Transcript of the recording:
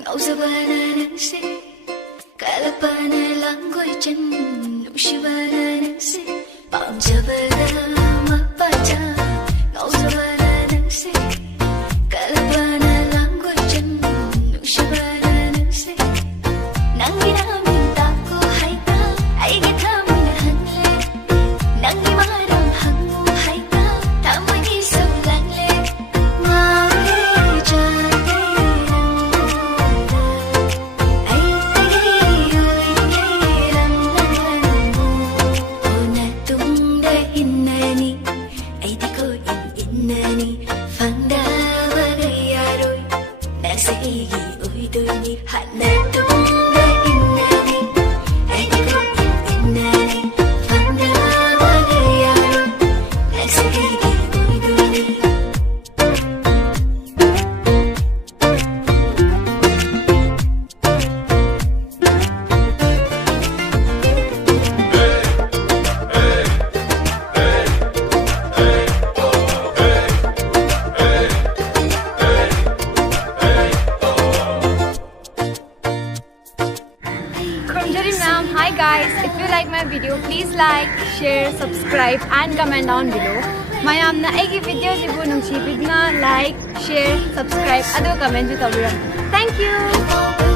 ngauzawana nangse kalapana langoy chan nushibana nangse pamjabada mapacha ngauzawana nangse kalapana langoy chan nushibana nangse nangi namin tako haita aigi thamin hanle nangi maram hangu haita tamagi saulangle ngawe jate Hi guys, if you like my video, please like, share, subscribe and comment down below. Mayamna aigi videos ibu nungsi bidna like, share, subscribe ado comment ju tabiram. Thank you.